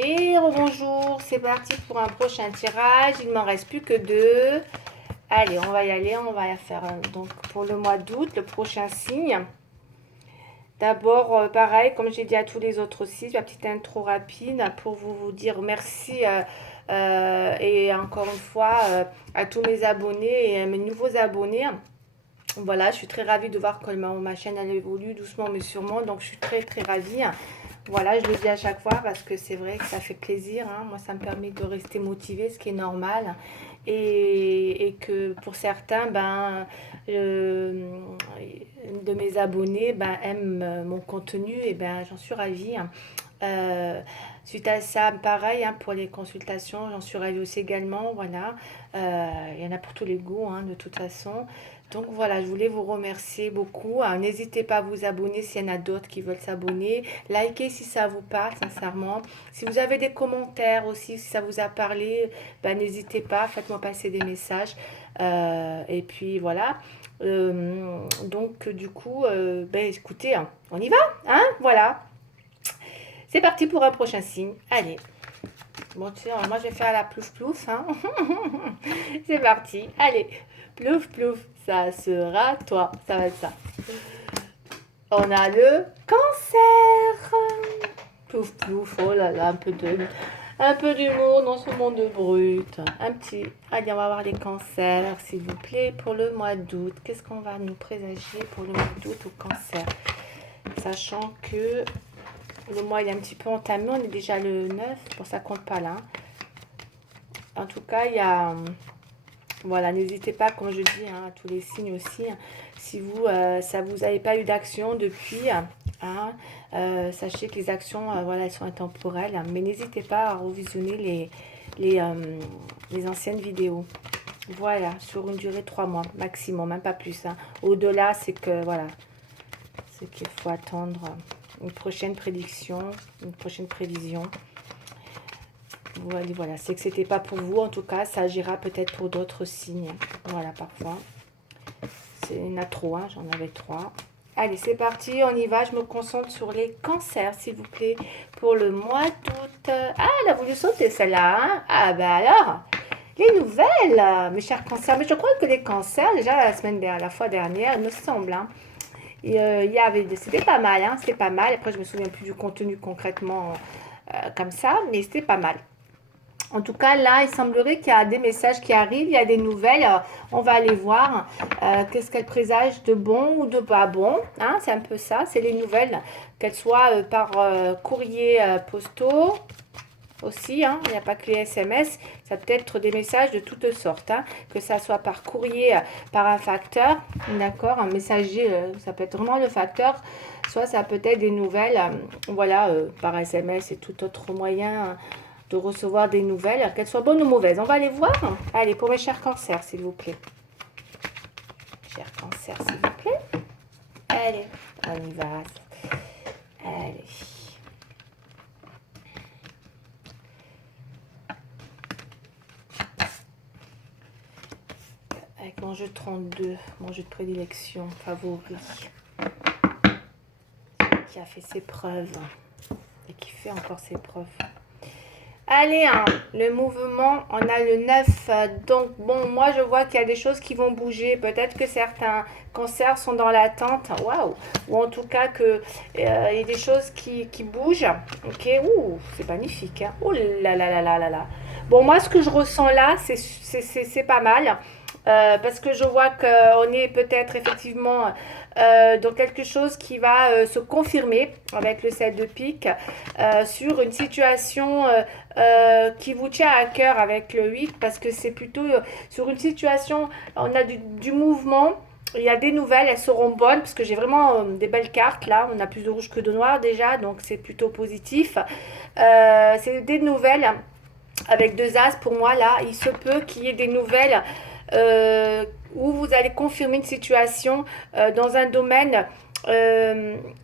Et bonjour, c'est parti pour un prochain tirage. Il ne m'en reste plus que deux. Allez, on va y aller, on va y faire donc pour le mois d'août, le prochain signe. D'abord, pareil, comme j'ai dit à tous les autres aussi, la petite intro rapide pour vous dire merci et encore une fois à tous mes abonnés et à mes nouveaux abonnés. Voilà, je suis très ravie de voir que ma chaîne elle évolue doucement mais sûrement, donc je suis très ravie. Voilà, je le dis à chaque fois parce que c'est vrai que ça fait plaisir, hein. Moi, ça me permet de rester motivée, ce qui est normal. Et que pour certains, de mes abonnés aiment mon contenu, et ben, j'en suis ravie. Euh, Suite à ça, pareil, hein, pour les consultations, j'en suis ravie aussi également. Voilà. Il y en a pour tous les goûts, hein, de toute façon. Donc voilà, je voulais vous remercier beaucoup. N'hésitez pas à vous abonner s'il y en a d'autres qui veulent s'abonner. Likez si ça vous parle, sincèrement. Si vous avez des commentaires aussi, si ça vous a parlé, n'hésitez pas, faites-moi passer des messages. Et puis voilà. Donc du coup, écoutez, hein, on y va, hein, voilà. C'est parti pour un prochain signe. Allez. Bon, tu sais, moi je vais faire la plouf plouf, hein. C'est parti. Allez. Plouf plouf. Ça sera toi. Ça va être ça. On a le cancer. Plouf plouf. Oh là là, un peu d'humour dans ce monde brut. Un petit. Allez, on va voir les cancers, s'il vous plaît, pour le mois d'août. Qu'est-ce qu'on va nous présager pour le mois d'août au cancer? Sachant que le mois il est un petit peu entamé, on est déjà le 9, pour ça compte pas là. En tout cas, il y a... Voilà, n'hésitez pas, comme je dis, hein, à tous les signes aussi. Si vous, ça vous avez pas eu d'action depuis, hein, sachez que les actions, voilà, elles sont intemporelles. Hein, mais n'hésitez pas à revisionner les, euh, les anciennes vidéos. Voilà, sur une durée de 3 mois maximum, même pas plus. Hein. Au-delà, c'est que, voilà, c'est qu'il faut attendre une prochaine prédiction, une prochaine prévision. Voilà, c'est que c'était pas pour vous, en tout cas, ça agira peut-être pour d'autres signes. Voilà, parfois. Il y en a trop, hein, j'en avais 3. Allez, c'est parti, on y va. Je me concentre sur les cancers, s'il vous plaît, pour le mois d'août. Ah, elle a voulu sauter celle-là, hein. Ah, alors, les nouvelles, mes chers cancers. Mais je crois que les cancers, déjà la fois dernière, il me semble, hein, il y avait, c'était pas mal, hein, c'était pas mal. Après, je me souviens plus du contenu concrètement comme ça, mais c'était pas mal. En tout cas, là, il semblerait qu'il y a des messages qui arrivent, il y a des nouvelles. On va aller voir qu'est-ce qu'elles présagent de bon ou de pas bon. Hein, c'est un peu ça, c'est les nouvelles, qu'elles soient par courrier postaux aussi. Hein, il n'y a pas que les SMS, ça peut être des messages de toutes sortes. Hein, que ça soit par courrier, par un facteur, d'accord, un messager, ça peut être vraiment le facteur. Soit ça peut être des nouvelles, voilà, par SMS et tout autre moyen de recevoir des nouvelles, qu'elles soient bonnes ou mauvaises. On va aller voir. Allez, pour mes chers cancers, s'il vous plaît. Chers cancers, s'il vous plaît. Allez, on y va. Allez. Avec mon jeu 32, mon jeu de prédilection favori, qui a fait ses preuves et qui fait encore ses preuves. Allez, hein, le mouvement, on a le 9. Donc, bon, moi, je vois qu'il y a des choses qui vont bouger. Peut-être que certains cancers sont dans l'attente. Waouh! Ou en tout cas, il y a des choses qui bougent. Ok, ouh, c'est magnifique. Hein. Oh là là là là là là. Bon, moi, ce que je ressens là, c'est pas mal. Parce que je vois qu'on est peut-être effectivement dans quelque chose qui va se confirmer avec le 7 de pique sur une situation qui vous tient à cœur avec le 8 parce que c'est plutôt sur une situation, on a du mouvement. Il y a des nouvelles, elles seront bonnes parce que j'ai vraiment des belles cartes là. On a plus de rouge que de noir déjà, donc c'est plutôt positif. C'est des nouvelles avec deux as pour moi là. Il se peut qu'il y ait des nouvelles où vous allez confirmer une situation dans un domaine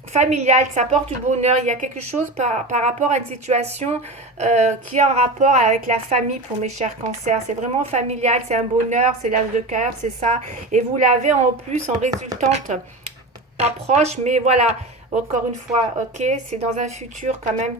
familial, ça porte du bonheur. Il y a quelque chose par rapport à une situation qui est en rapport avec la famille pour mes chers cancers. C'est vraiment familial, c'est un bonheur, c'est l'âge de cœur, c'est ça. Et vous l'avez en plus en résultante, pas proche, mais voilà, encore une fois, ok, c'est dans un futur quand même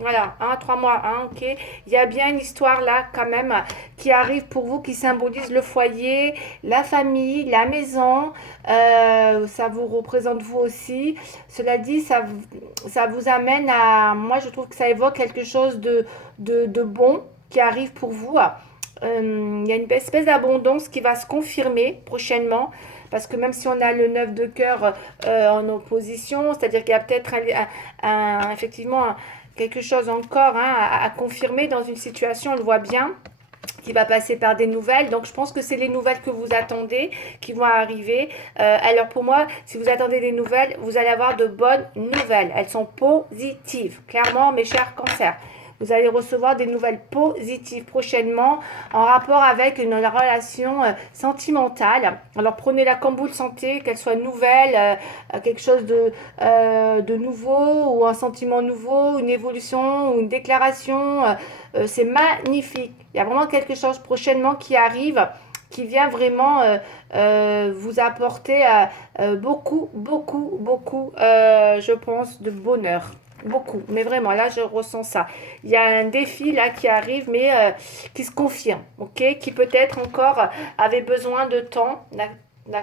Voilà, 3 mois, ok. Il y a bien une histoire là quand même qui arrive pour vous, qui symbolise le foyer, la famille, la maison. Ça vous représente vous aussi. Cela dit, ça vous amène à... Moi, je trouve que ça évoque quelque chose de bon qui arrive pour vous. Il y a une espèce d'abondance qui va se confirmer prochainement. Parce que même si on a le 9 de cœur en opposition, c'est-à-dire qu'il y a peut-être effectivement quelque chose encore à confirmer dans une situation, on le voit bien, qui va passer par des nouvelles. Donc je pense que c'est les nouvelles que vous attendez qui vont arriver. Alors pour moi, si vous attendez des nouvelles, vous allez avoir de bonnes nouvelles. Elles sont positives, clairement, mes chers cancers. Vous allez recevoir des nouvelles positives prochainement en rapport avec une relation sentimentale. Alors prenez-la comme vous le sentez, qu'elle soit nouvelle, quelque chose de nouveau ou un sentiment nouveau, une évolution ou une déclaration. C'est magnifique. Il y a vraiment quelque chose prochainement qui arrive, qui vient vraiment vous apporter beaucoup, beaucoup, beaucoup, je pense, de bonheur. Beaucoup, mais vraiment, là, je ressens ça. Il y a un défi là qui arrive, mais qui se confirme, ok? Qui peut-être encore avait besoin de temps. Vous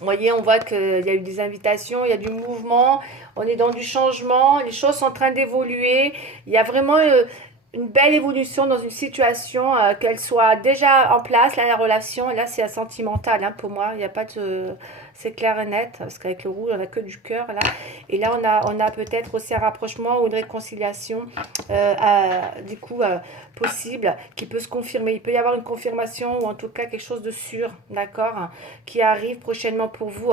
voyez, on voit qu'il y a eu des invitations, il y a du mouvement, on est dans du changement, les choses sont en train d'évoluer. Il y a vraiment une belle évolution dans une situation, qu'elle soit déjà en place, là, la relation. Là, c'est sentimental hein, pour moi. Il n'y a pas de. C'est clair et net, parce qu'avec le rouge, on n'a que du cœur là. Et là, on a peut-être aussi un rapprochement ou une réconciliation, du coup, possible, qui peut se confirmer. Il peut y avoir une confirmation ou en tout cas quelque chose de sûr, d'accord, hein, qui arrive prochainement pour vous.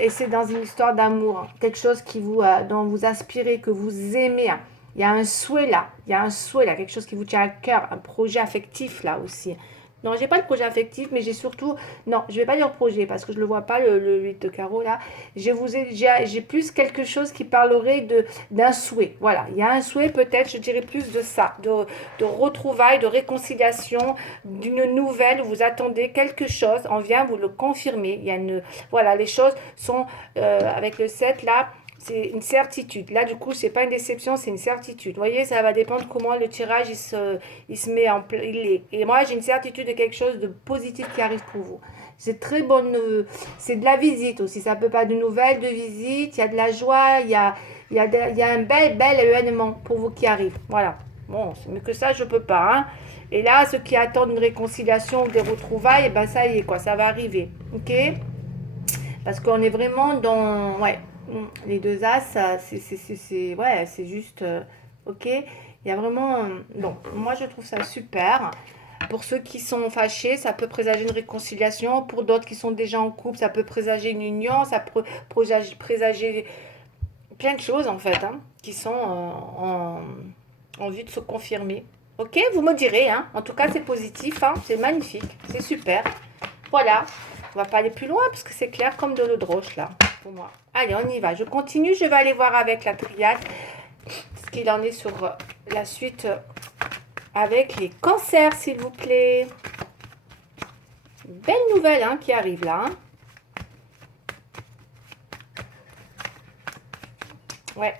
Et c'est dans une histoire d'amour, hein, quelque chose qui vous, dont vous aspirez, que vous aimez. Hein. Il y a un souhait là, il y a un souhait là, quelque chose qui vous tient à cœur, un projet affectif là aussi. Non, j'ai pas le projet affectif, mais j'ai surtout, non, je vais pas dire projet parce que je le vois pas le 8 de carreau là. J'ai plus quelque chose qui parlerait d'un souhait. Voilà, il y a un souhait peut-être, je dirais plus de ça, de retrouvailles, de réconciliation, d'une nouvelle où vous attendez quelque chose, on vient vous le confirmer. Il y a voilà, les choses sont avec le 7 là. C'est une certitude. Là, du coup, c'est pas une déception, c'est une certitude. Vous voyez, ça va dépendre comment le tirage il se met en place. Et moi, j'ai une certitude de quelque chose de positif qui arrive pour vous. C'est très bonne. C'est de la visite aussi. Ça peut pas de nouvelles, de visite. Il y a de la joie. Il y a un bel événement pour vous qui arrive. Voilà. Bon, c'est mieux que ça, je peux pas. Hein. Et là, ceux qui attendent une réconciliation ou des retrouvailles, eh ben ça y est, quoi. Ça va arriver. Ok? Parce qu'on est vraiment dans... Ouais, les deux as, ouais, c'est juste... ok, il y a vraiment... bon, moi je trouve ça super. Pour ceux qui sont fâchés, ça peut présager une réconciliation. Pour d'autres qui sont déjà en couple, ça peut présager une union. Ça peut présager plein de choses en fait, hein, qui sont en vue de se confirmer. Ok, vous me direz, hein. En tout cas, c'est positif, hein, c'est magnifique, c'est super. Voilà, on va pas aller plus loin parce que c'est clair comme de l'eau de roche là pour moi. Allez, on y va. Je continue, je vais aller voir avec la triade ce qu'il en est sur la suite avec les cancers, s'il vous plaît. Belle nouvelle hein, qui arrive là. Hein. Ouais,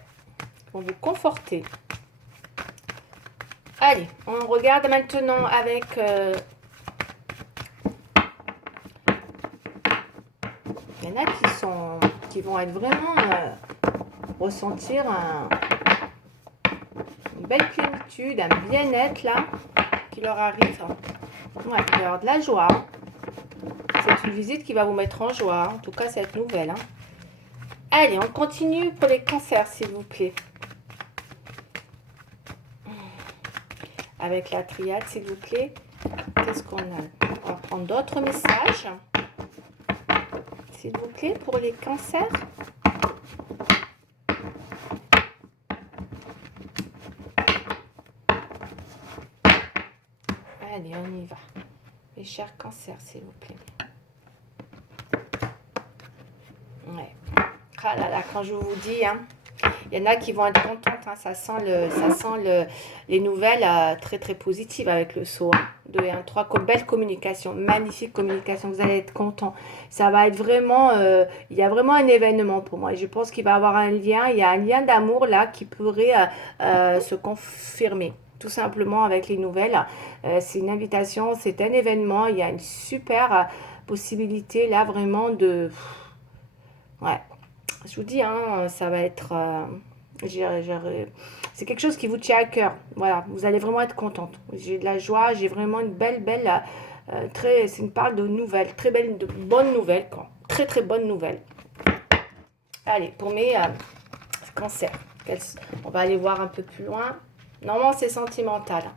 pour vous conforter. Allez, on regarde maintenant avec... il y en a qui vont être vraiment ressentir une belle plénitude, un bien-être là qui leur arrive. Ouais, il va y avoir de la joie. C'est une visite qui va vous mettre en joie, en tout cas cette nouvelle. Hein. Allez, on continue pour les cancers, s'il vous plaît. Avec la triade, s'il vous plaît. Qu'est-ce qu'on a? On va prendre d'autres messages. S'il vous plaît, pour les cancers. Allez, on y va. Mes chers cancers, s'il vous plaît. Ouais. Ah là là, quand je vous dis, hein, Il y en a qui vont être contentes, hein. Les nouvelles très très positives avec le saut. 2 et 1, 3, belle communication, magnifique communication, vous allez être content. Ça va être vraiment, il y a vraiment un événement pour moi. Et je pense qu'il va y avoir un lien, il y a un lien d'amour là qui pourrait se confirmer. Tout simplement avec les nouvelles. C'est une invitation, c'est un événement, il y a une super possibilité là vraiment de... Ouais, je vous dis, hein, ça va être... c'est quelque chose qui vous tient à cœur. Voilà, vous allez vraiment être contente. J'ai de la joie, j'ai vraiment une belle, très, c'est une parle de nouvelles, très belle, de bonnes nouvelles, quoi. Très très bonnes nouvelles. Allez, pour mes cancers, on va aller voir un peu plus loin. Normalement, c'est sentimental, hein.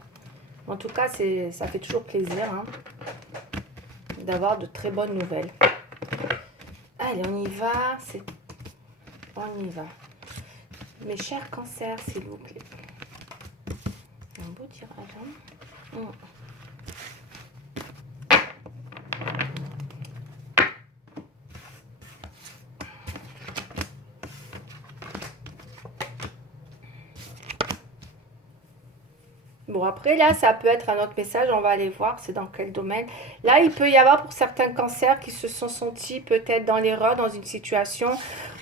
En tout cas, ça fait toujours plaisir, hein, d'avoir de très bonnes nouvelles. Allez, on y va. On y va. Mes chers cancers, s'il vous plaît. Un beau tirage, hein. Bon, après, là, ça peut être un autre message. On va aller voir, c'est dans quel domaine. Là, il peut y avoir pour certains cancers qui se sont sentis peut-être dans l'erreur, dans une situation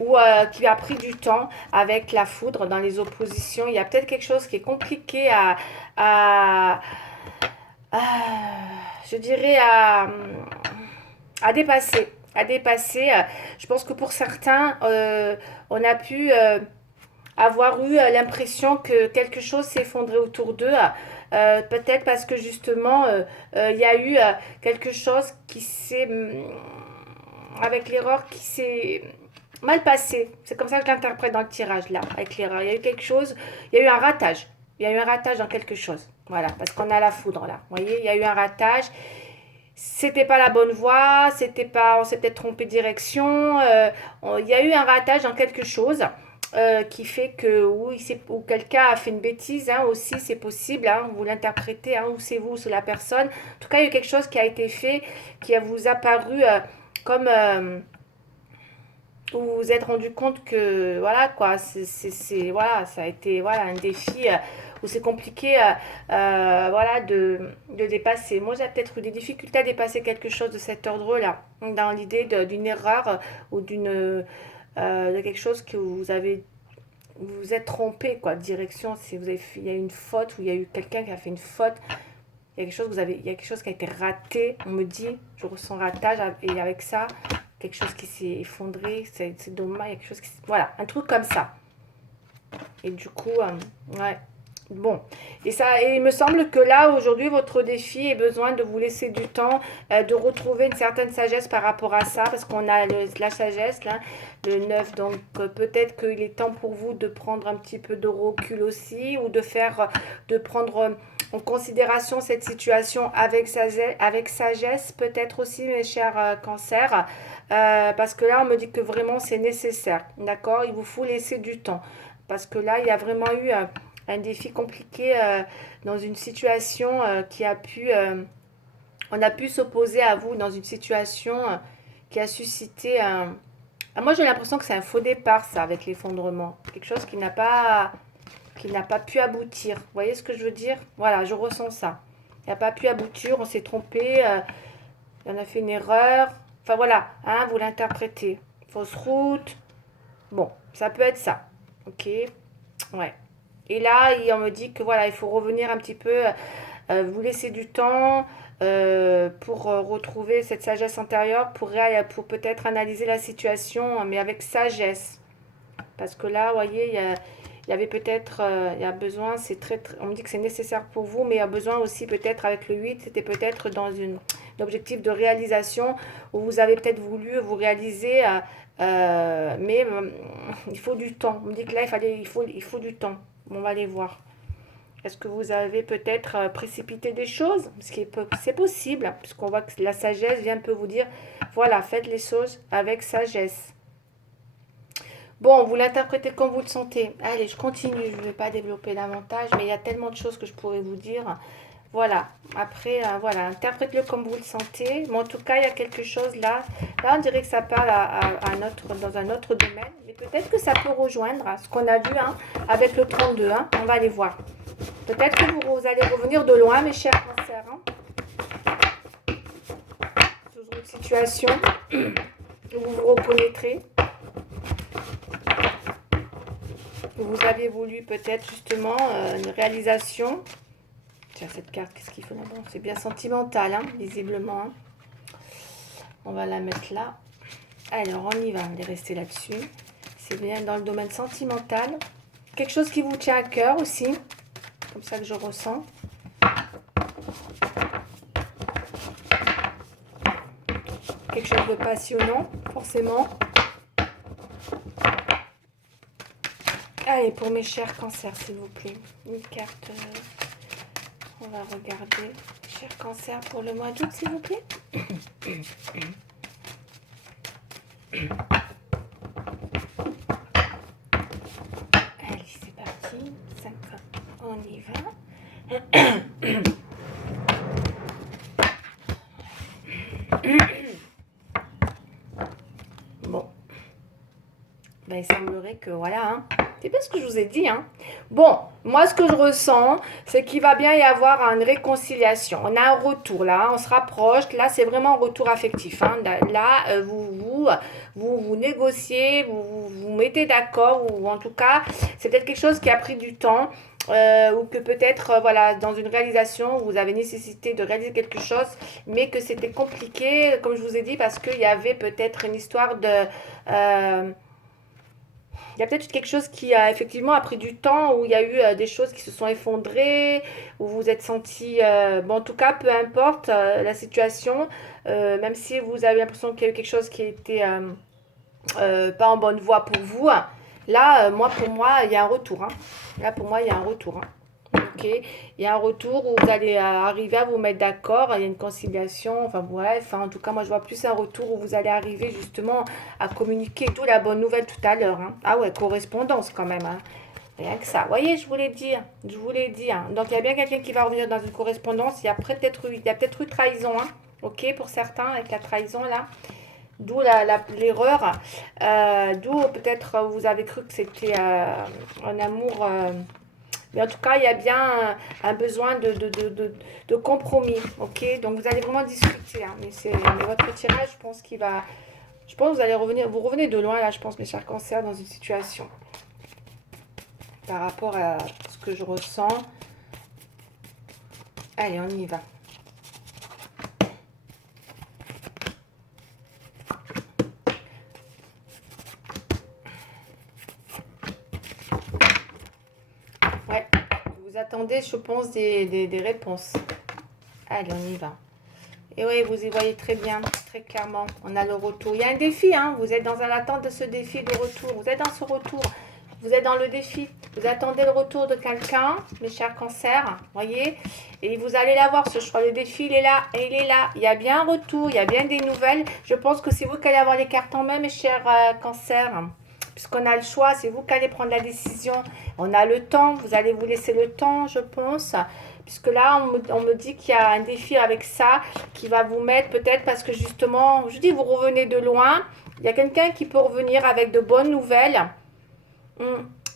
où qui a pris du temps avec la foudre, dans les oppositions. Il y a peut-être quelque chose qui est compliqué à, à- je dirais, à dépasser. À dépasser. Je pense que pour certains, on a pu avoir eu l'impression que quelque chose s'est effondré autour d'eux. Peut-être parce que justement, il y a eu quelque chose qui s'est, avec l'erreur, qui s'est mal passé. C'est comme ça que je l'interprète dans le tirage là, avec l'erreur. Il y a eu quelque chose, il y a eu un ratage. Il y a eu un ratage dans quelque chose. Voilà, parce qu'on a la foudre là. Vous voyez, il y a eu un ratage. C'était pas la bonne voie, c'était pas, on s'est peut-être trompé de direction. Il y a eu un ratage dans quelque chose qui fait que ou quelqu'un a fait une bêtise, hein, aussi, c'est possible, hein, vous l'interprétez, hein, ou c'est vous, ou c'est la personne. En tout cas, il y a eu quelque chose qui a été fait, qui vous a paru comme vous vous êtes rendu compte que voilà quoi, voilà, ça a été voilà un défi où c'est compliqué voilà de dépasser. Moi, j'ai peut-être eu des difficultés à dépasser quelque chose de cet ordre-là, dans l'idée d'une erreur ou de quelque chose que vous vous êtes trompé quoi, de direction. Si vous avez il y a une faute ou il y a eu quelqu'un qui a fait une faute, il y a quelque chose il y a quelque chose qui a été raté. On me dit, je ressens ratage et avec ça quelque chose qui s'est effondré, c'est dommage, il y a quelque chose qui... Voilà, un truc comme ça. Et du coup, ouais. Bon, et il me semble que là, aujourd'hui, votre défi est besoin de vous laisser du temps, de retrouver une certaine sagesse par rapport à ça, parce qu'on a la sagesse, là, le 9 donc peut-être qu'il est temps pour vous de prendre un petit peu de recul aussi, ou de prendre en considération cette situation avec sagesse peut-être aussi, mes chers cancers, parce que là, on me dit que vraiment c'est nécessaire, d'accord? Il vous faut laisser du temps, parce que là, il y a vraiment eu un défi compliqué dans une situation qui a pu, on a pu s'opposer à vous dans une situation qui a suscité un... Ah, moi, j'ai l'impression que c'est un faux départ, ça, avec l'effondrement. Quelque chose qui n'a pas pu aboutir. Vous voyez ce que je veux dire? Voilà, je ressens ça. Il n'a pas pu aboutir, on s'est trompé, on a fait une erreur. Enfin voilà, hein, vous l'interprétez. Fausse route. Bon, ça peut être ça. Ok? Ouais. Et là, on me dit que voilà, il faut revenir un petit peu, vous laisser du temps pour retrouver cette sagesse intérieure, pour peut-être analyser la situation, mais avec sagesse. Parce que là, vous voyez, il y avait peut-être, il y a besoin, on me dit que c'est nécessaire pour vous, mais il y a besoin aussi peut-être avec le 8, c'était peut-être dans un objectif de réalisation où vous avez peut-être voulu vous réaliser, mais il faut du temps. On me dit que là, il faut du temps. On va aller voir. Est-ce que vous avez peut-être précipité des choses? C'est possible, puisqu'on voit que la sagesse vient un peu vous dire, voilà, faites les choses avec sagesse. Bon, vous l'interprétez comme vous le sentez. Allez, je continue, je ne vais pas développer davantage, mais il y a tellement de choses que je pourrais vous dire. Voilà. Après, voilà, interprète-le comme vous le sentez. Mais en tout cas, il y a quelque chose là. Là, on dirait que ça parle dans un autre domaine. Mais peut-être que ça peut rejoindre ce qu'on a vu hein, avec le 32. Hein. On va aller voir. Peut-être que vous allez revenir de loin, mes chers cancers. Hein, sur une situation où vous vous reconnaîtrez. Où vous avez voulu peut-être justement une réalisation. Tiens, cette carte, qu'est-ce qu'il faut là-bas? C'est bien sentimental, hein, visiblement. Hein. On va la mettre là. Alors, on y va, on est resté là-dessus. C'est bien dans le domaine sentimental. Quelque chose qui vous tient à cœur aussi. Comme ça que je ressens. Quelque chose de passionnant, forcément. Allez, pour mes chers cancers, s'il vous plaît. Une carte... on va regarder. Chers cancers, pour le mois d'août, s'il vous plaît. Allez, c'est parti. 5, on y va. Bon. Ben, il semblerait que, voilà, hein. C'est bien ce que je vous ai dit, hein. Bon, moi, ce que je ressens, c'est qu'il va bien y avoir une réconciliation. On a un retour, là, on se rapproche. Là, c'est vraiment un retour affectif. Hein. Là, vous négociez, vous mettez d'accord, ou en tout cas, c'est peut-être quelque chose qui a pris du temps. Ou que peut-être, voilà, dans une réalisation, vous avez nécessité de réaliser quelque chose, mais que c'était compliqué, comme je vous ai dit, parce qu'il y avait peut-être une histoire de... il y a peut-être quelque chose qui a effectivement a pris du temps, où il y a eu des choses qui se sont effondrées, où vous vous êtes senti... bon, en tout cas, peu importe la situation, même si vous avez l'impression qu'il y a eu quelque chose qui était pas en bonne voie pour vous, là, pour moi, il y a un retour. Hein. Là, pour moi, il y a un retour. Hein. Ok, il y a un retour où vous allez arriver à vous mettre d'accord, il y a une conciliation, enfin bref, hein, en tout cas moi je vois plus un retour où vous allez arriver justement à communiquer, d'où la bonne nouvelle tout à l'heure. Hein. Ah ouais, correspondance quand même, hein. Rien que ça. Vous voyez, je vous l'ai dit. Hein. Donc il y a bien quelqu'un qui va revenir dans une correspondance, il y a peut-être eu trahison, hein. Ok, pour certains, avec la trahison là. D'où l'erreur, d'où peut-être vous avez cru que c'était un amour... mais en tout cas, il y a bien un besoin de compromis, ok? Donc, vous allez vraiment discuter, hein, mais votre tirage, je pense qu'il va... Je pense que vous revenez de loin, là, je pense, mes chers cancers, dans une situation. Par rapport à ce que je ressens. Allez, on y va. Ouais, vous attendez, je pense, des réponses. Allez, on y va. Et oui, vous y voyez très bien, très clairement. On a le retour. Il y a un défi, hein. Vous êtes dans l'attente de ce défi de retour. Vous êtes dans ce retour. Vous êtes dans le défi. Vous attendez le retour de quelqu'un, mes chers cancers. Voyez. Et vous allez l'avoir, ce choix. Le défi, il est là. Et il est là. Il y a bien un retour. Il y a bien des nouvelles. Je pense que c'est vous qui allez avoir les cartes en main, mes chers cancers. Puisqu'on a le choix, c'est vous qui allez prendre la décision. On a le temps. Vous allez vous laisser le temps, je pense. Puisque là, on me dit qu'il y a un défi avec ça qui va vous mettre peut-être parce que justement, je dis, vous revenez de loin. Il y a quelqu'un qui peut revenir avec de bonnes nouvelles.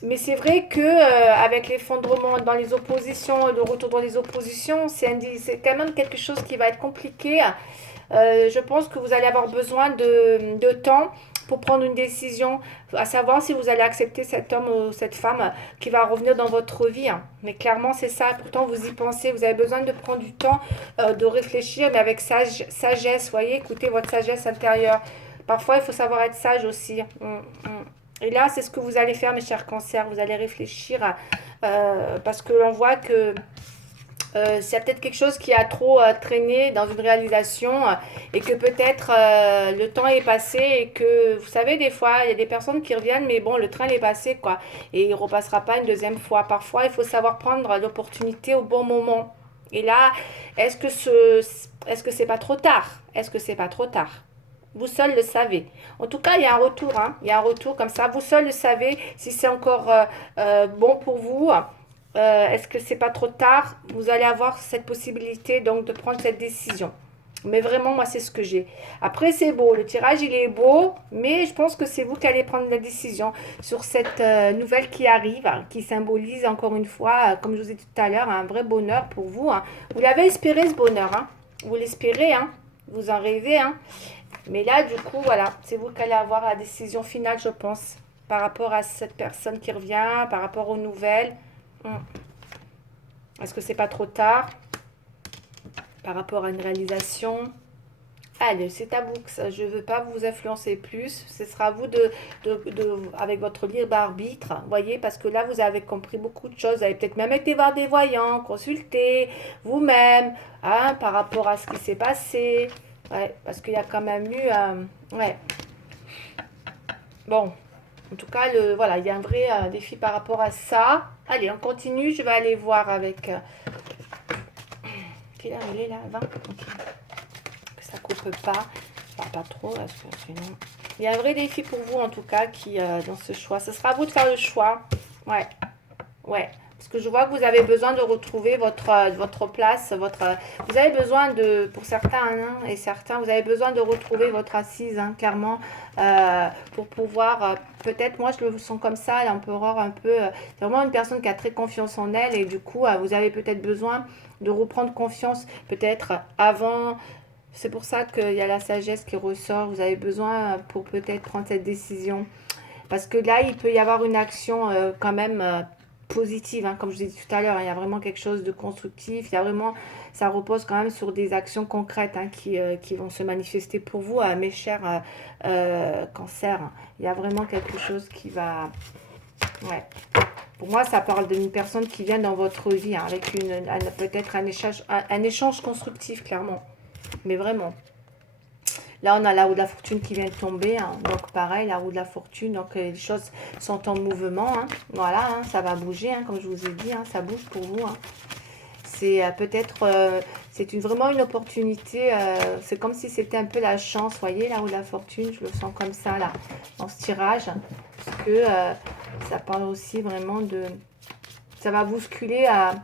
Mais c'est vrai que avec l'effondrement dans les oppositions, le retour dans les oppositions, c'est quand même quelque chose qui va être compliqué. Je pense que vous allez avoir besoin de temps pour prendre une décision, à savoir si vous allez accepter cet homme ou cette femme qui va revenir dans votre vie. Hein. Mais clairement, c'est ça. Pourtant, vous y pensez. Vous avez besoin de prendre du temps, de réfléchir, mais avec sagesse. Voyez, écoutez votre sagesse intérieure. Parfois, il faut savoir être sage aussi. Et là, c'est ce que vous allez faire, mes chers cancers. Vous allez réfléchir parce que l'on voit que c'est peut-être quelque chose qui a trop traîné dans une réalisation et que peut-être le temps est passé et que, vous savez, des fois, il y a des personnes qui reviennent, mais bon, le train est passé, quoi. Et il ne repassera pas une deuxième fois. Parfois, il faut savoir prendre l'opportunité au bon moment. Et là, est-ce que c'est pas trop tard? Est-ce que c'est pas trop tard? Vous seul le savez. En tout cas, il y a un retour. Hein. Il y a un retour comme ça. Vous seul le savez si c'est encore bon pour vous. Est-ce que c'est pas trop tard? Vous allez avoir cette possibilité donc de prendre cette décision. Mais vraiment, moi, c'est ce que j'ai. Après, c'est beau. Le tirage, il est beau. Mais je pense que c'est vous qui allez prendre la décision sur cette nouvelle qui arrive, hein, qui symbolise encore une fois, comme je vous ai dit tout à l'heure, un vrai bonheur pour vous, hein. Vous l'avez espéré, ce bonheur, hein. Vous l'espérez, hein. Vous en rêvez, hein. Mais là, du coup, voilà. C'est vous qui allez avoir la décision finale, je pense, par rapport à cette personne qui revient, par rapport aux nouvelles. Hmm. Est-ce que c'est pas trop tard par rapport à une réalisation? Allez, c'est à vous que ça. Je ne veux pas vous influencer plus. Ce sera à vous avec votre libre arbitre, voyez, parce que là, vous avez compris beaucoup de choses. Vous avez peut-être même été voir des voyants, consulter vous-même, hein, par rapport à ce qui s'est passé. Ouais, parce qu'il y a quand même eu... ouais, bon, en tout cas, voilà, il y a un vrai défi par rapport à ça. Allez, on continue. Je vais aller voir avec... quelle heure il est là? 20. Ok. Que ça coupe pas. Enfin, pas trop, parce que sinon... Il y a un vrai défi pour vous, en tout cas, qui dans ce choix. Ce sera à vous de faire le choix. Ouais, ouais. Parce que je vois que vous avez besoin de retrouver votre place, vous avez besoin de, pour certains hein, et certains, vous avez besoin de retrouver votre assise, hein, clairement, pour pouvoir, peut-être, moi je le sens comme ça, l'empereur un peu, c'est vraiment une personne qui a très confiance en elle et du coup, vous avez peut-être besoin de reprendre confiance, peut-être avant. C'est pour ça qu'il y a la sagesse qui ressort. Vous avez besoin pour peut-être prendre cette décision. Parce que là, il peut y avoir une action quand même positive, hein, comme je vous ai dit tout à l'heure. Hein, il y a vraiment quelque chose de constructif. Il y a vraiment, ça repose quand même sur des actions concrètes hein, qui vont se manifester pour vous, mes chers cancers. Il y a vraiment quelque chose qui va... Ouais. Pour moi, ça parle d'une personne qui vient dans votre vie, hein, avec peut-être un échange constructif, clairement. Mais vraiment. Là, on a la roue de la fortune qui vient de tomber. Hein. Donc, pareil, la roue de la fortune. Donc, les choses sont en mouvement. Hein. Voilà, hein, ça va bouger, hein, comme je vous ai dit. Hein, ça bouge pour vous. Hein. C'est peut-être... c'est vraiment une opportunité. C'est comme si c'était un peu la chance. Vous voyez, la roue de la fortune, je le sens comme ça, là, dans ce tirage. Parce que ça parle aussi vraiment de... Ça va bousculer à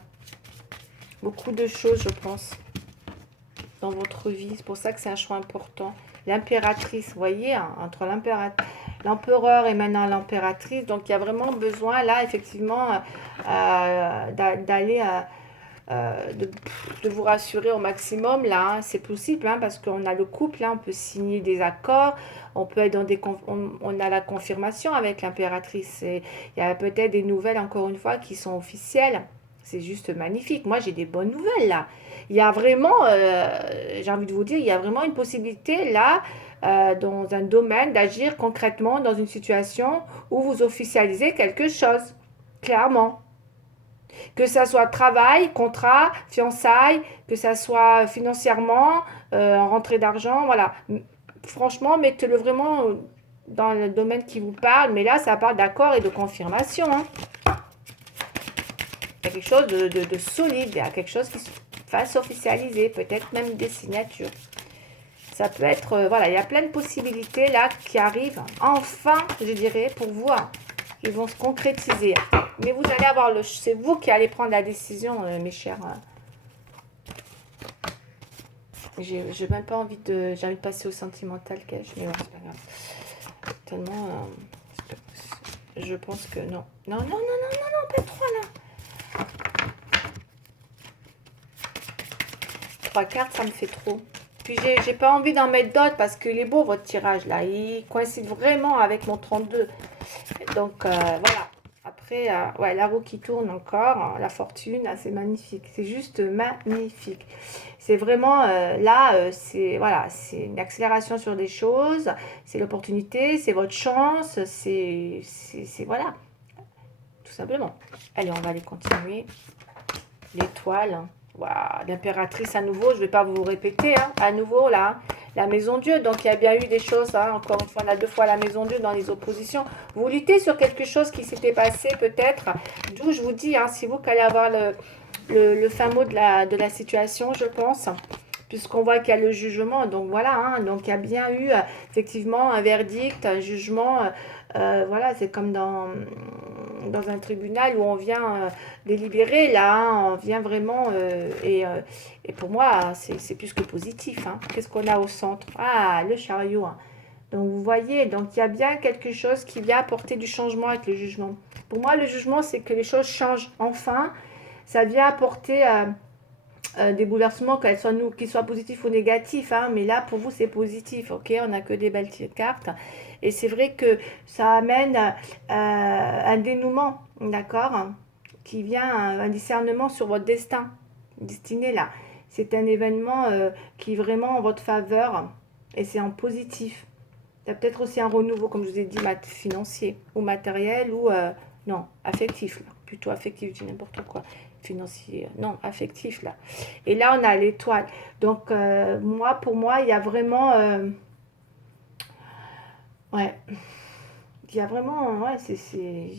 beaucoup de choses, je pense, dans votre vie. C'est pour ça que c'est un choix important. L'impératrice, vous voyez, hein, entre l'empereur et maintenant l'impératrice. Donc, il y a vraiment besoin, là, effectivement, d'aller... de vous rassurer au maximum, là, hein, c'est possible, hein, parce qu'on a le couple, là, on peut signer des accords, on peut être dans on a la confirmation avec l'impératrice. Il y a peut-être des nouvelles, encore une fois, qui sont officielles. C'est juste magnifique. Moi, j'ai des bonnes nouvelles, là. Il y a vraiment, j'ai envie de vous dire, il y a vraiment une possibilité, là, dans un domaine, d'agir concrètement dans une situation où vous officialisez quelque chose, clairement. Que ça soit travail, contrat, fiançailles, que ça soit financièrement, en rentrée d'argent, voilà. Franchement, mettez-le vraiment dans le domaine qui vous parle, mais là, ça parle d'accord et de confirmation. Hein. Il y a quelque chose de solide, il y a quelque chose qui se fasse officialiser, peut-être même des signatures. Ça peut être, voilà, il y a plein de possibilités là qui arrivent, enfin, je dirais, pour vous, hein, qui vont se concrétiser. Mais vous allez avoir c'est vous qui allez prendre la décision, mes chers. J'ai même pas envie j'ai envie de passer au sentimental, cash, mais bon, c'est pas grave. Tellement, je pense que non. Non, non, non, non, non, non, pas 3 là. 3 cartes, ça me fait trop. Puis j'ai pas envie d'en mettre d'autres parce qu'il est beau votre tirage là. Il coïncide vraiment avec mon 32. Donc voilà. Après, ouais, la roue qui tourne encore, hein, la fortune, c'est magnifique. C'est juste magnifique. C'est vraiment là, c'est voilà, c'est une accélération sur des choses. C'est l'opportunité, c'est votre chance, c'est voilà, tout simplement. Allez, on va aller continuer. L'étoile. Waouh, l'impératrice à nouveau, je ne vais pas vous répéter, hein, à nouveau là, la maison Dieu. Donc il y a bien eu des choses, hein, encore une fois, on a 2 fois la maison Dieu dans les oppositions. Vous luttez sur quelque chose qui s'était passé peut-être, d'où je vous dis, hein, c'est vous qui allez avoir le fin mot de la situation, je pense. Puisqu'on voit qu'il y a le jugement, donc voilà, hein, donc il y a bien eu effectivement un verdict, un jugement, voilà, c'est comme dans dans un tribunal où on vient délibérer, là, hein, on vient vraiment, et pour moi, c'est plus que positif, hein. Qu'est-ce qu'on a au centre? Ah, le chariot, hein. Donc, vous voyez, donc il y a bien quelque chose qui vient apporter du changement avec le jugement. Pour moi, le jugement, c'est que les choses changent enfin. Ça vient apporter des bouleversements, qu'ils soient positifs ou négatifs, hein, mais là, pour vous, c'est positif, ok? On n'a que des belles cartes. Et c'est vrai que ça amène un dénouement, d'accord? Qui vient, un discernement sur votre destin, destiné là. C'est un événement qui est vraiment en votre faveur et c'est en positif. Il y a peut-être aussi un renouveau, comme je vous ai dit, financier ou matériel ou non, affectif, là. Plutôt affectif, je dis n'importe quoi. Financier, non, affectif, là. Et là, on a l'étoile. Donc, pour moi, il y a vraiment... ouais, il y a vraiment... Ouais,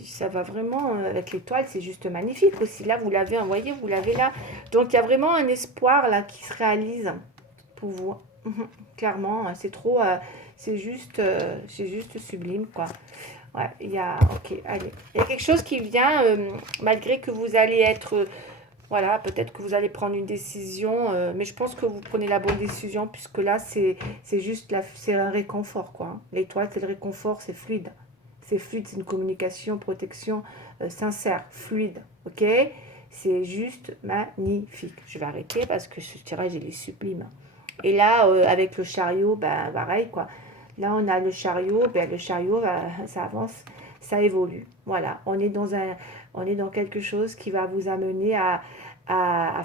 ça va vraiment... avec l'étoile, c'est juste magnifique aussi. Là, vous l'avez, vous voyez, vous l'avez là. Donc, il y a vraiment un espoir, là, qui se réalise pour vous. Clairement, c'est juste sublime, quoi. Ouais, ok, allez. Il y a quelque chose qui vient, malgré que vous allez être, voilà, peut-être que vous allez prendre une décision, mais je pense que vous prenez la bonne décision, puisque là, c'est juste, c'est un réconfort, quoi, hein. L'étoile, c'est le réconfort, c'est fluide. C'est fluide, c'est une communication, protection sincère, fluide, ok? C'est juste magnifique. Je vais arrêter parce que ce tirage, il est sublime. Et là, avec le chariot, ben, pareil, quoi. Là, on a le chariot, ben, ça avance, ça évolue. Voilà, on est dans quelque chose qui va vous amener à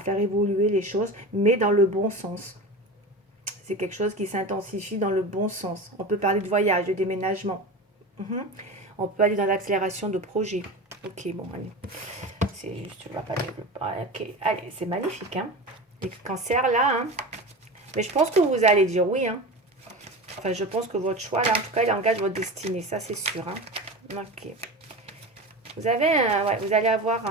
faire évoluer les choses, mais dans le bon sens. C'est quelque chose qui s'intensifie dans le bon sens. On peut parler de voyage, de déménagement. On peut aller dans l'accélération de projet. Ok, bon, allez. C'est juste, je ne vais pas développer. Ok, allez, c'est magnifique, hein. Les cancers, là, hein. Mais je pense que vous allez dire oui, hein. Enfin, je pense que votre choix, là, en tout cas, il engage votre destinée. Ça, c'est sûr, hein. Ok. Vous avez ouais, vous allez avoir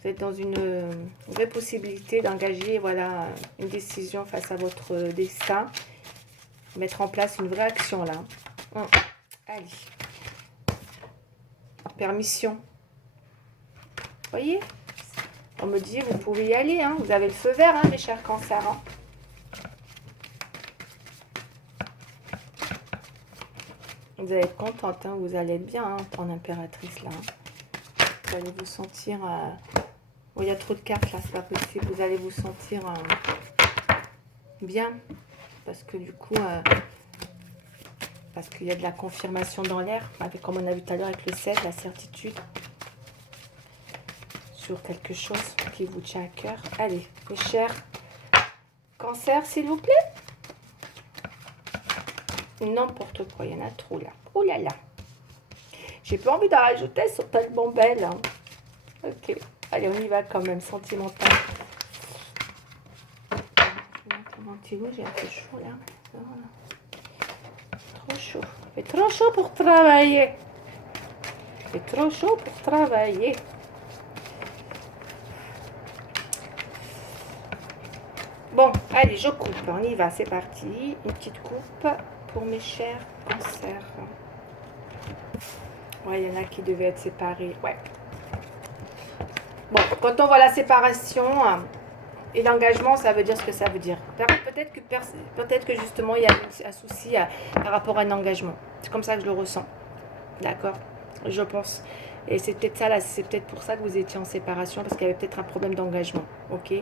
vous êtes dans une vraie possibilité d'engager, voilà, une décision face à votre destin. Mettre en place une vraie action, là. Allez. Permission. Vous voyez? On me dit, vous pouvez y aller, hein. Vous avez le feu vert, hein, mes chers cancers, hein. Vous allez être contente, hein. Vous allez être bien, hein, en impératrice, là. Hein. Vous allez vous sentir... Oh, il y a trop de cartes, là, c'est pas possible. Vous allez vous sentir bien. Parce que du coup... parce qu'il y a de la confirmation dans l'air. Comme on a vu tout à l'heure avec le 7, la certitude. Sur quelque chose qui vous tient à cœur. Allez, mes chers cancers, s'il vous plaît. N'importe quoi, il y en a trop là. Oh là là. J'ai pas envie d'en rajouter, elles sont tellement belles, hein. Ok, allez, on y va quand même, sentimental. J'ai un peu chaud là. Voilà. Trop chaud. Il fait trop chaud pour travailler. Il fait trop chaud pour travailler. Bon, allez, je coupe. On y va, c'est parti. Une petite coupe pour mes chers cancers. Ouais, il y en a qui devaient être séparés. Ouais. Bon, quand on voit la séparation et l'engagement, ça veut dire ce que ça veut dire. Peut-être que justement, il y a un souci par rapport à un engagement. C'est comme ça que je le ressens. D'accord? Je pense. Et c'est peut-être ça, là, c'est peut-être pour ça que vous étiez en séparation, parce qu'il y avait peut-être un problème d'engagement. Ok?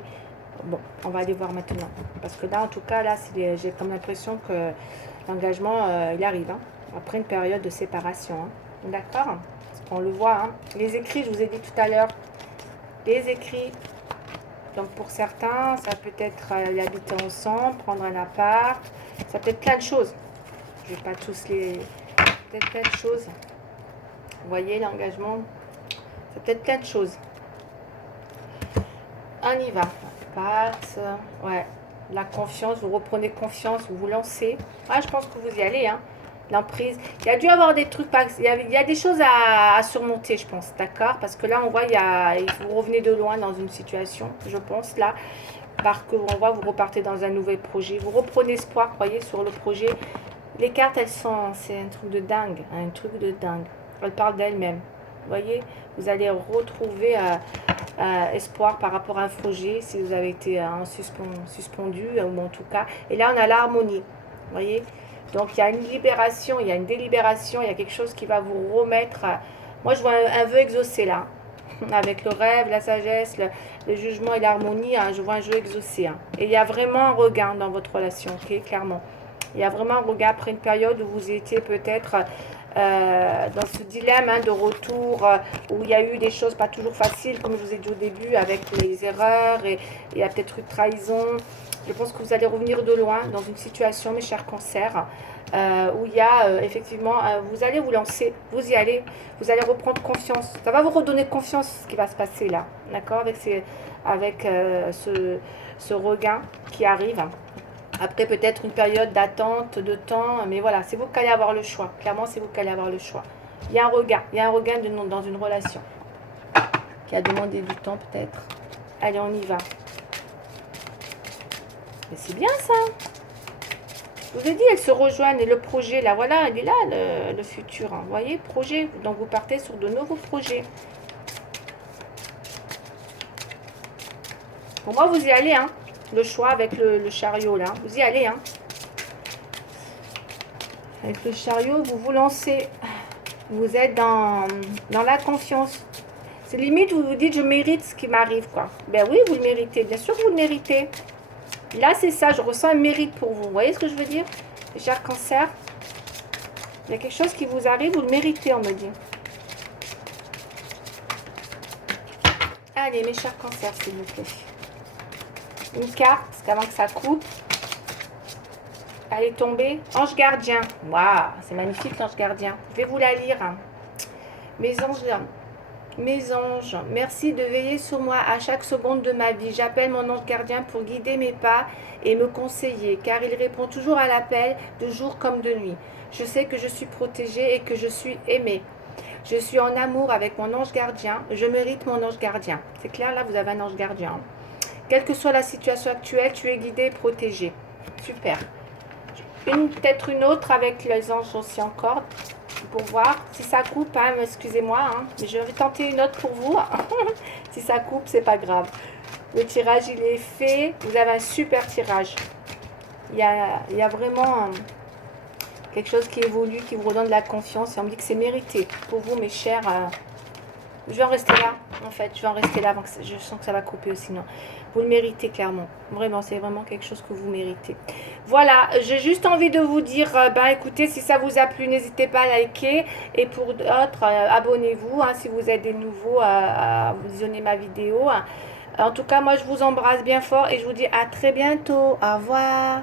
Bon, on va aller voir maintenant. Parce que là, en tout cas, là, j'ai comme l'impression que l'engagement, il arrive. Hein, après une période de séparation. Hein. D'accord? On le voit. Hein. Les écrits, je vous ai dit tout à l'heure. Les écrits. Donc, pour certains, ça peut être l'habiter ensemble, prendre un appart. Ça peut être plein de choses. Je ne vais pas tous les... Peut-être plein de choses. Vous voyez, l'engagement. Ça peut être plein de choses. On y va. Ouais, la confiance, vous reprenez confiance, vous vous lancez. Ah, je pense que vous y allez, hein. L'emprise. Il y a dû avoir des trucs, il y a des choses à surmonter, je pense, d'accord? Parce que là, on voit, vous revenez de loin dans une situation, je pense, là. Parce qu'on voit, vous repartez dans un nouvel projet. Vous reprenez espoir, croyez, sur le projet. Les cartes, c'est un truc de dingue, un truc de dingue. Elle parle d'elle-même. Vous voyez, vous allez retrouver espoir par rapport à un projet si vous avez été suspendu, ou en tout cas. Et là, on a l'harmonie. Vous voyez, donc il y a une libération, il y a une délibération, il y a quelque chose qui va vous remettre. Moi, je vois un vœu exaucé là. Avec le rêve, la sagesse, le jugement et l'harmonie, hein, je vois un jeu exaucé. Hein. Et il y a vraiment un regain dans votre relation, ok, clairement. Il y a vraiment un regain après une période où vous étiez peut-être dans ce dilemme hein, de retour, où il y a eu des choses pas toujours faciles, comme je vous ai dit au début, avec les erreurs, et il y a peut-être eu de trahison. Je pense que vous allez revenir de loin dans une situation, mes chers cancers, où il y a effectivement, vous allez vous lancer, vous y allez, vous allez reprendre confiance. Ça va vous redonner confiance ce qui va se passer là, d'accord, avec ce regain qui arrive. Après peut-être une période d'attente, de temps, mais voilà, c'est vous qui allez avoir le choix. Clairement, c'est vous qui allez avoir le choix. Il y a un regain dans une relation qui a demandé du temps peut-être. Allez, on y va. Mais c'est bien ça. Je vous ai dit, elles se rejoignent et le projet, là, voilà, il est là, le futur. Hein. Vous voyez, projet. Donc, vous partez sur de nouveaux projets. Pour moi, vous y allez, hein. Le choix avec le chariot, là. Vous y allez, hein. Avec le chariot, vous vous lancez. Vous êtes dans la confiance. C'est limite, vous vous dites, je mérite ce qui m'arrive, quoi. Ben oui, vous le méritez. Bien sûr que vous le méritez. Là, c'est ça, je ressens un mérite pour vous. Vous voyez ce que je veux dire, mes chers cancers? Il y a quelque chose qui vous arrive, vous le méritez, on me dit. Allez, mes chers cancers, s'il vous plaît. Une carte, parce qu'avant que ça coupe. Elle est tombée. Ange gardien. Waouh, c'est magnifique, l'ange gardien. Je vais vous la lire. Mes anges, merci de veiller sur moi à chaque seconde de ma vie. J'appelle mon ange gardien pour guider mes pas et me conseiller, car il répond toujours à l'appel, de jour comme de nuit. Je sais que je suis protégée et que je suis aimée. Je suis en amour avec mon ange gardien. Je mérite mon ange gardien. C'est clair, là, vous avez un ange gardien. Quelle que soit la situation actuelle, tu es guidé et protégé. Super. Peut-être une autre avec les anges aussi encore. Pour voir si ça coupe, hein, excusez-moi, hein, mais je vais tenter une autre pour vous. Si ça coupe, c'est pas grave. Le tirage, il est fait. Vous avez un super tirage. Il y a vraiment quelque chose qui évolue, qui vous redonne de la confiance. Et on me dit que c'est mérité. Pour vous, mes chers, je vais en rester là, en fait. Je vais en rester là avant que je sens que ça va couper aussi. Non. Vous le méritez clairement. Vraiment, c'est vraiment quelque chose que vous méritez. Voilà, j'ai juste envie de vous dire, écoutez, si ça vous a plu, n'hésitez pas à liker. Et pour d'autres, abonnez-vous hein, si vous êtes des nouveaux à visionner ma vidéo. En tout cas, moi, je vous embrasse bien fort et je vous dis à très bientôt. Au revoir.